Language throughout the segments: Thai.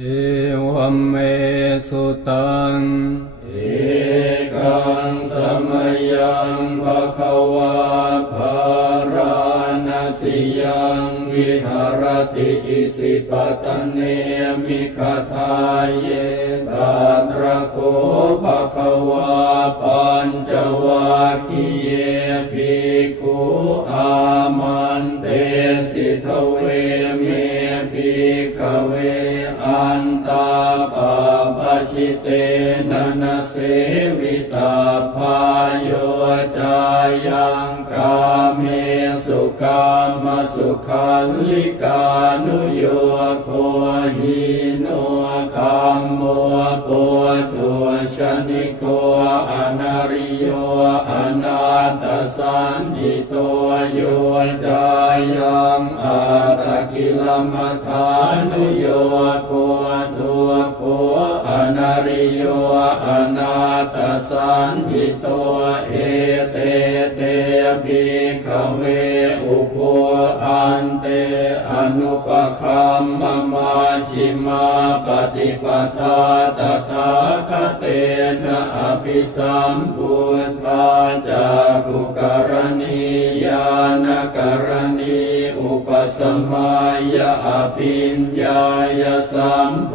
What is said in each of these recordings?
เอวมเมสุตัง เอกังสมยังภะคะวาภาราณสิยังวิหารติอิสิปตเนมิคทาเยตาตระโคภะคะวาปัญจวัคคีเยภิกขุอามันเตสิทเวเมภิกขเว อันตาปาปชิเตนะนเสวิตาพายโยจายังกาเมสุกามสุขันลิกานุโยโคหิโนคามโมปุถุชนิโกอนาริโยอนาตสันติโตโยจายังอา ลมทานุโยโคทุโคอนาริโยอนาตสันติโตเอเตเตภิกขเวอุปอันเตอนุปคัมมมาชิมาปฏิปทาตถาคเตนะอภิสัมพุทธาจากุกรณียานกรณีอุปสมั ยอภิญญายสัมโพ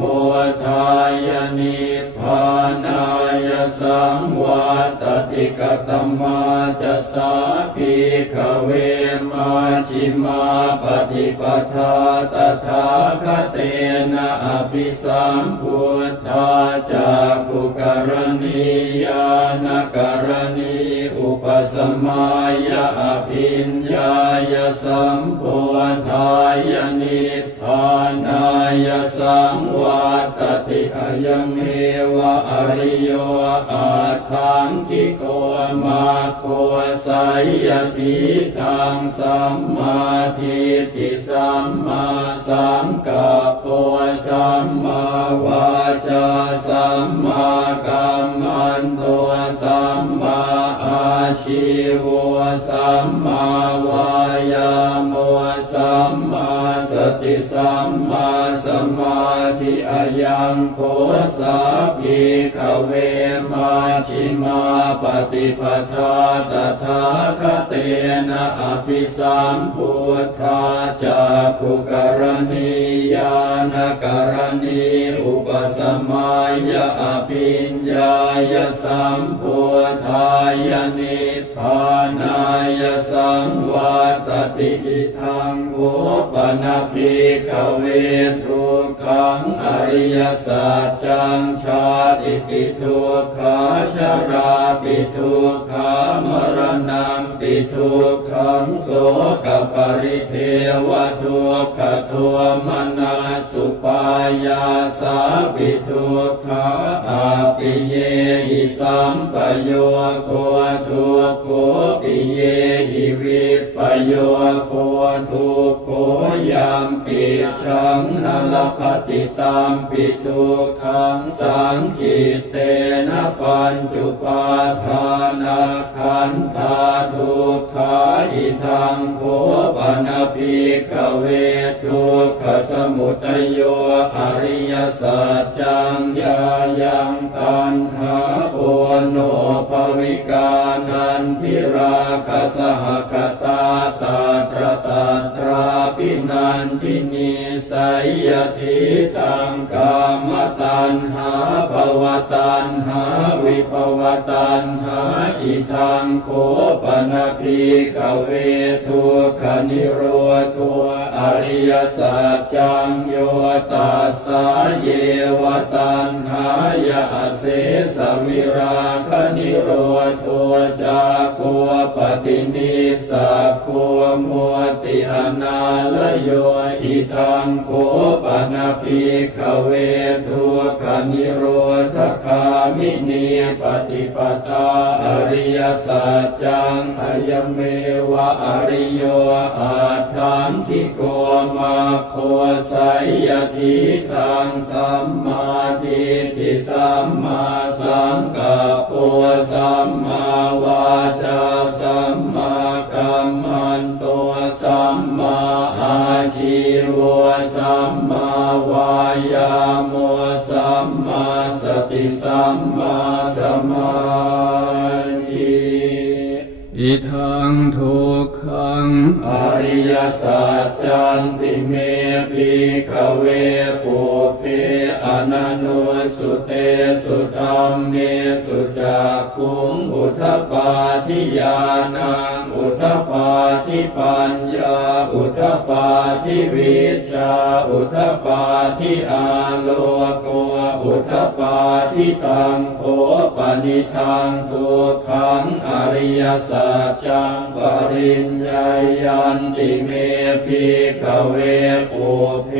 ธายนิพพานายสังวัตติกตมาจะสาภิกเวมาชิมาปฏิปทาตถาคเตนะอภิสัมพุทธาจากุกรณียานกรณี อุปสมัยอภิญญายสัมโพธายนิพพานายสังวัตติอยังเมวะอริโยอาทังคิโกมาโคไสยยทิทางสัมมาทิฏฐิสัมมาสังกัปปสัมมาวา งโคสาภิกเว ชิมาปฏิปทาตถาคเตนะอภิสัมพุทธาจากขุกรณียานกรณีอุปสมัยะอภิญญายสัมพุทธายนิพพานายะสังวัตติอิทังโคปนาภิกขเวทุกขังอริยสัจจังชาติปิทุกขาชราปิทุกขามรณะปิทุกขังโสกปริเทวทุกขทัวมนาสุปายาสาปิทุกขาอาปิเยหิสัมปโยโคทุกโคปิเยหิวิป โยโคทุโคยามปิชังนลปฏิตามปิทุขังสังคิเตนะปัญจุปาทานาขันธาทุกขาอิทังโคปนาภิกเวทุกขสมุทโยอริยสัจจังยายังตันหาปุ โนภวิกานันทิราคสหคตาตาตรตาตราปินันทินีสยยทิตังกามตันหาภวตันหาวิภวตันหาอิทังโคปนาภิกเวทุขนิโรธัวอริยสัจจังโยตัสสะเยวตันหายา เสสวิราคนิโรธัวจาโคปฏินิสักโคมัวติอนาลโยอิทังโคปนาภิกเวทุกนิโรธคามินีปฏิปทาอริยสัจจังอายเมวะอริโยอาทังคิโกมาโคไสยทิทางสัมมา อริยสัจจันติเมภิกขเวปุเพอนันโนสุเตสุธรรมเมสุจักขุงอุทปาทิยานังอุทปาทิปัญญาอุทปาทิวิชาอุทปาทิอาโลโกอุทปาทิตังโคปนิทังทุกขังอริ ยสัจจังปริญญายันติเมพิกเวปุเพ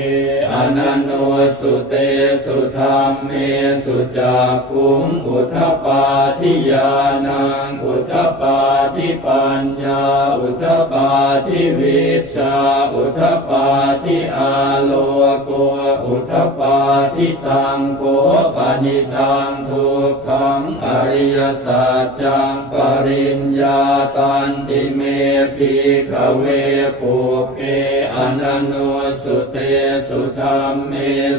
อนันโนสุเตสุธรรมเมสุจักคุงอุทปปาทิยานังอุทปาทิ ปัญญาอุทปปาทิวิชาอุทปปาทิอาโลโกอุทปปาทิตังโคปนิทังทุกขังอริยสัจจังปริญญาตันติเมภิกขเวปุเพอนันโนสุเตสุธรรมเม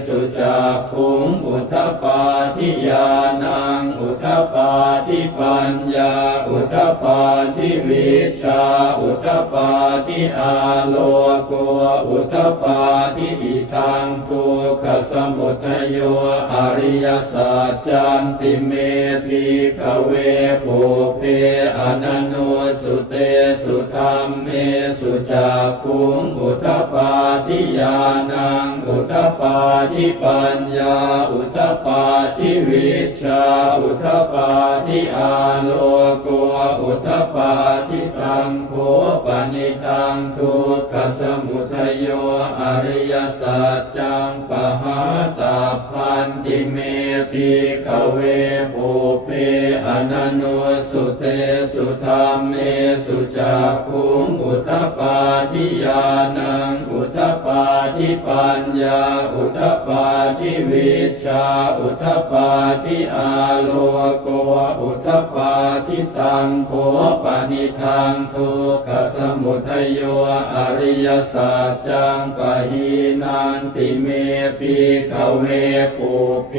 สุจักขุงอุทปปาทิยานังอุทปปาทิปัญญาอุทปาทิวิชาอุทปปาทิอาโลโกอุทปปาทิอิทังทุกขสมุทัยโยอริยสัจจันติเมภิกขเวปุเพอนันโนสุเตสุธรรมเมสุจักขุงอุทปปาทิยานังอุทปปาทิปัญญาอุทปปาทิวิชาอุทปปาทิอาโลโกอุทปาทิตังโคปนิทังทุกขสมุทัยโยอริยสัจจังปหาตาพันติเมภิกเวปุเพอนันโนสุเตสุธรรมเมสุจักคุงอุทปปาทิยานังอุทาทิปัญญา อุทปปาทิวิชา อุทปปาทิอาโลโก อุทปปาทิตังโคปนิทังทุกขสมุทโยอริยสัจจังปะหีนันติเมภิกขเวปุเพ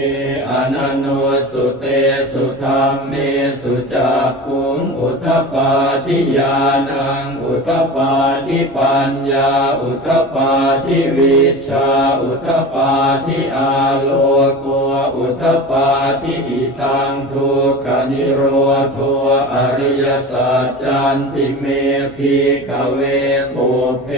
อนันโนสุเตสุธรรมเมสุจักขุงอุทปปาทิยานัง อุทปปาทิปัญญา อุทปปาทวิชาอุทปปาทิอาโลโกอุทปปาทิอิทังทุกขนิโรธอริยสัจจันติเมภิกเวปุเพ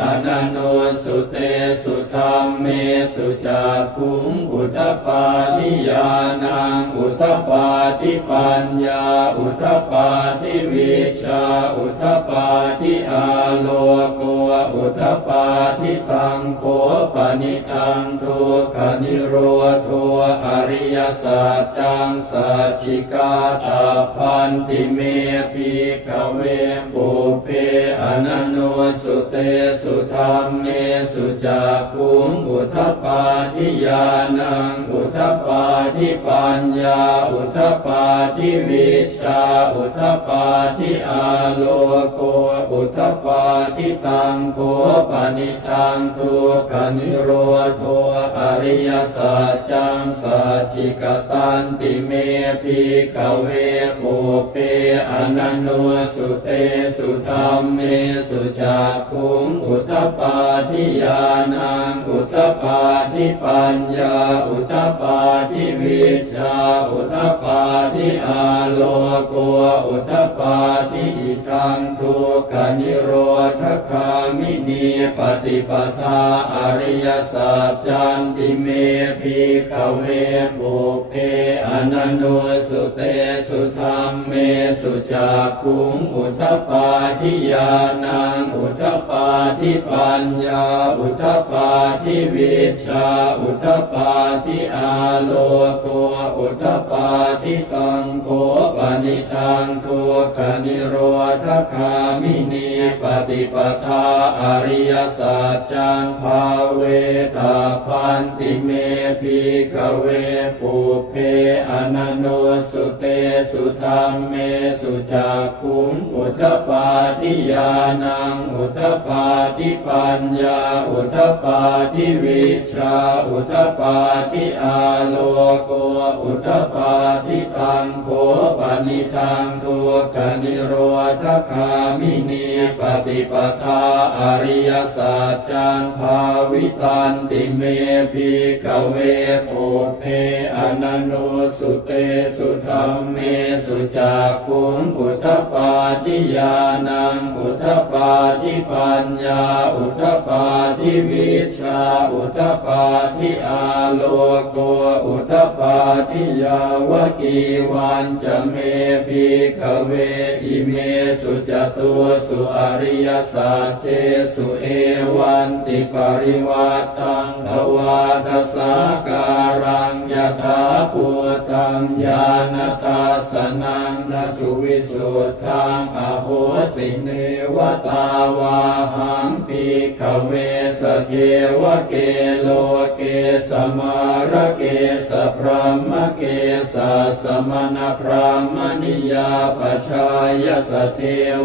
อนันโนสุเตสุธรรมเมสุจักขุงอุทปปาทิยานังอุทปปาทิปัญญาอุทปปาทิวิชาอุทปปาทิอาโลโกอุทปปาทิตังโคปนิตังทุกขนิโรธอริยสัจจังสัจจิกาตาพันติเมปิกเวปุเพอนันโนสุเตสุธรรมเมสุจักขุงอุทปปาทิยานังอุทปปาทิปัญญา อุทปปาทิวิชา อุทปปาทิอาโลโก อุทปปาทิตังโคปนิทังทุกนิโรธอริยสัจจังสัจจิกตันติเมภิกเวปุเพอนันโนสุเตสุธรรมเมสุจักขุงอุทปปาทิยานังอุทปปาทิปัญญา อุทปปาทิวิชาอุทปาทิอาโลโกอุทปปาทิอิทังทุกขนิโรธคา ปฏิปทาอริยสัจจันติเมภิกขเวปุเพอนันโนสุเตสุธรรมเมสุจักขุงอุทปปาทิยานังอุทปปาทิปัญญาอุทปปาทิวิชาอุทปปาทิอาโลโกอุทปปาทิตังโคปนิทังทุกขนิโรธคามินี ฏิปทาอริยสัจจังภาเวตาพันติเมภิกเวปุเพอนันโนสุเตสุธรรมเมสุจักขุงอุทปปาทิยานังอุทปปาทิปัญญาอุทปปาทิวิชาอุทปปาทิอาโลโกอุทปปาทิตังโคปนิทังทุกขนิโรธคามินีปฏิปทาอริยสัจจันภาวิตันติเมภิกขเวปุเพอนันโนสุเตสุธรรมเมสุจักขุงพุทธปาทิยานังพุทธปาทิปัญญาอุทธปาทิวิชาอุทธปาทิอาโลโกอุทธปาทิยาวกีวันจะเมภิกขเวอิเมสุจตุสุอริยสัจเจสุเอวันติปริวัตตังภวาทสาการังยถาปุตังญาณทัสสนังนสุวิสุทธังอโหสิเนวตาวาหังปีขเวสเทวเกโลเกสมาระเกสพรหมเกสสมณพรหมนิยาปชายสเท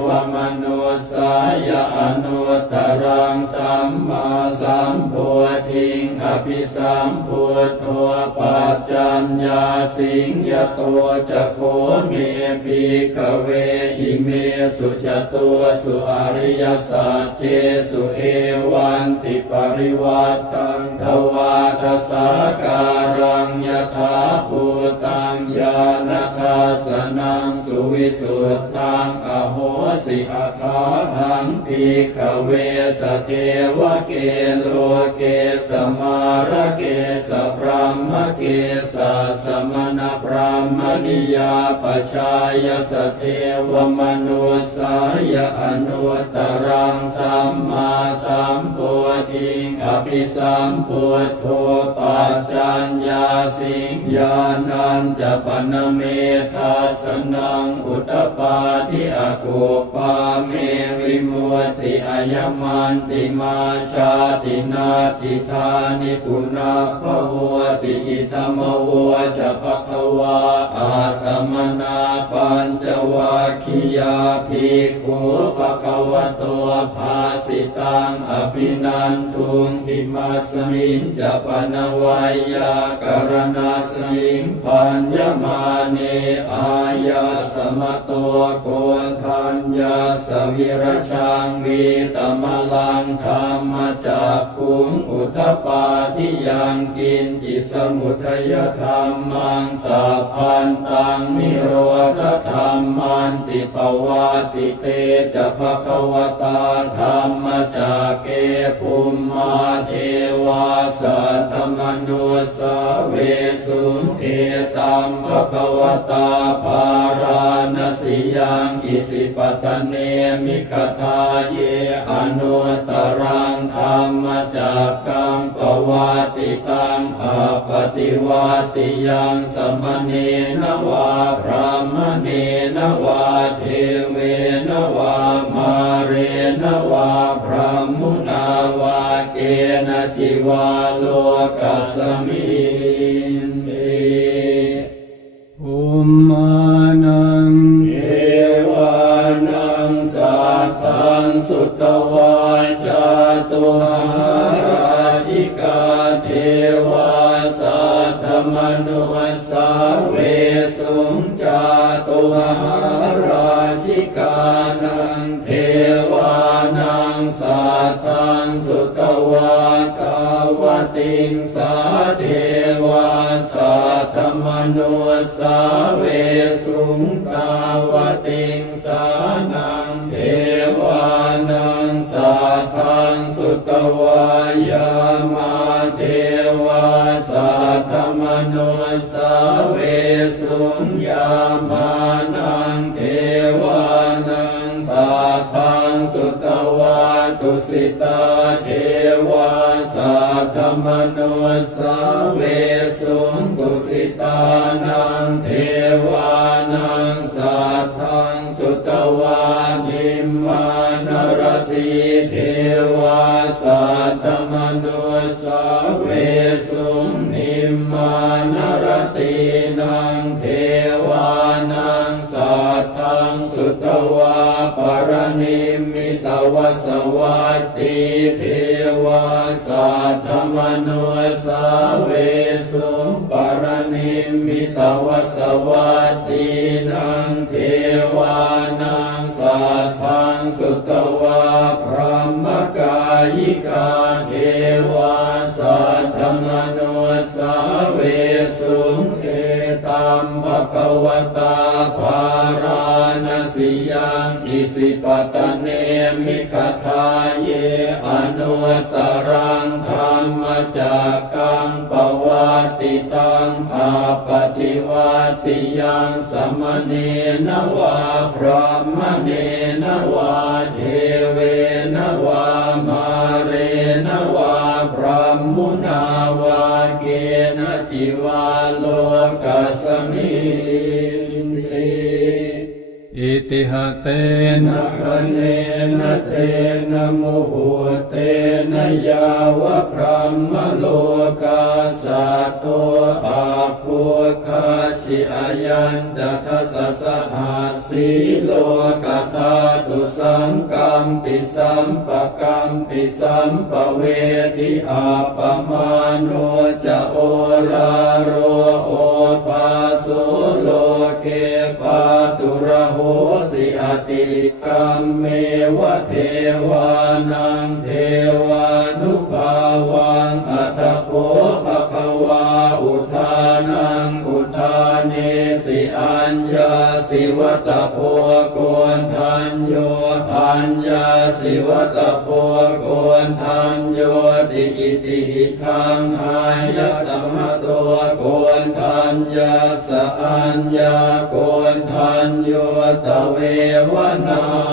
วมนุสายอนุตรังสัมมาสัมพุท ภิสัมพุทโธปัจจัญญาสิงยโตจะโคเมภิกเวอิเมสุจตัวสุอริยสัจเจสุเอวันติปริวัตตังทวาทสาการังยถาภูตังยานา สนังสุวิสุทธังอโหสิอาคาหังปิกเวสเทวเกโลเกสมารเกสพรหมเกสสมณพรหม นิยาปชายสเทวมนุสายอนุตตรังสัมมาสัมพุทิงอภิสัมพุทโธปัจจัญญาสิงญาณันจะปนเมธาสนังอุตปาทิอากุปาเมวิมุตติอายมันติมาชาตินาทิธานิปุนาภวติอิธรรมโวจะภควาอาตมนาปัญจวัคคียาภิกขุปะคะวะโตภาสิตังอภินันทุงหิมัสมิงจะปนวัยยากรณาสมิงพัญญมาเนอายาสมะโตโกนทัญญาสวิรชังวีตมลังธรรมจากคุงอุทปาทิยังกินจิสมุทยธรรมังสัพพันตังนิโรธธรรมันติปวาติเตจะภควตาธรรมจากเกภูมมาเทวาสัตมนุสเวสุงเอตัมภควตาภาราณสิยังอิสิปตเนมิคทาเยอนุตรังธรรมจากกังปวาติตังอปฏิวาติยังสมเนนวาพระมเนนวาเทเวนวามาเรนวาพระมุนาวาเกณจิวาโลกัสมี ตุหาราชิกานา สิตา มิตวสวัสดีเทวาสัตตมนุสาเวสุปรณิมิตาวสวัสดีนังเทวานา สิปตเนมิคทาเยอนุตรังธรรมจักกังปวัติตังอาปฏิวัติยังสมเนนวาพรหมเนนวาเทเวนวามาเรนวาพรหมุนาวาเกณจิวาโลกัสมิ ติหะเตนะคะเนนะเตนะโมหเตนะยาวะพระมโลกาสัตโตอาภูคาชิอายันจะทัสสะหัสสีโลกธาตุสังกัมปิสัมปะกัมปิสัมปะเวทิอาปมาโนจะโอลาโรโอปาโสโลเกปาตุระ ติกัมเมวะเทวานังเทวานุภาวังอัตโคภะคะวาอุทานังอุทาเนสิอัญญาสิวัตโพโกนทันโยอัญญาสิวัตโพโกนทันโยติอิติหิทังหายะสัมมโตโกนทันยาสอัญญาโก เววนา